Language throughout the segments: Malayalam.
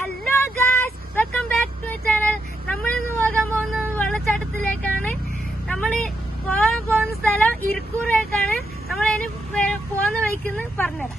Hello guys, welcome back to channel. നമ്മൾ ഇന്ന് പോകാൻ പോകുന്നത് വെള്ളച്ചാട്ടത്തിലേക്കാണ്. നമ്മൾ പോകാൻ പോകുന്ന സ്ഥലം ഇരിക്കൂറിലേക്കാണ്. നമ്മൾ അതിന് പോകുന്ന വഴിക്കെന്ന് പറഞ്ഞുതരാം.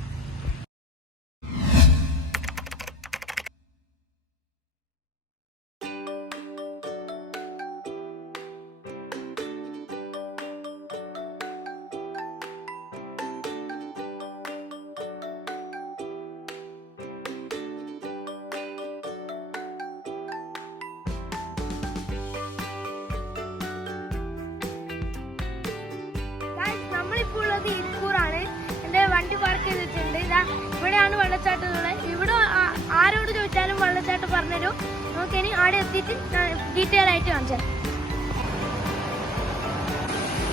നമ്മളിപ്പോൾ ഉള്ളത് ഇരിക്കൂറാണ്. എന്റെ വണ്ടി പാർക്ക് ചെയ്ത് വെച്ചിട്ടുണ്ട്. ഇവിടെയാണ് വെള്ളച്ചാട്ടമുള്ളത്. ഇവിടെ ആരോട് ചോദിച്ചാലും വെള്ളച്ചാട്ടം പറഞ്ഞുതരും. നമുക്കിനി ആടെ എത്തിയിട്ട് ഡീറ്റെയിൽ ആയിട്ട് കാണിച്ചു തരാം.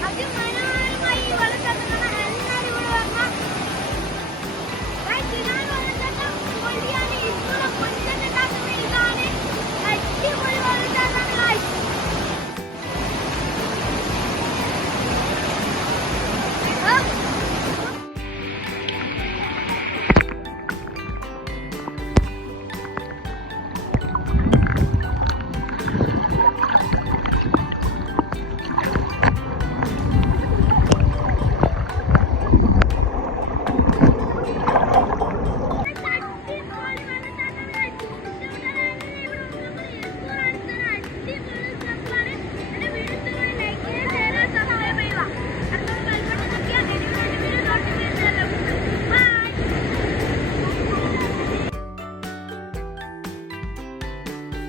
അതിമനോഹരമായി ഈ വെള്ളച്ചാട്ടം എല്ലാവരും ഇവിടെ വന്നാൽ ഇതാണ് വെള്ളച്ചാട്ടം.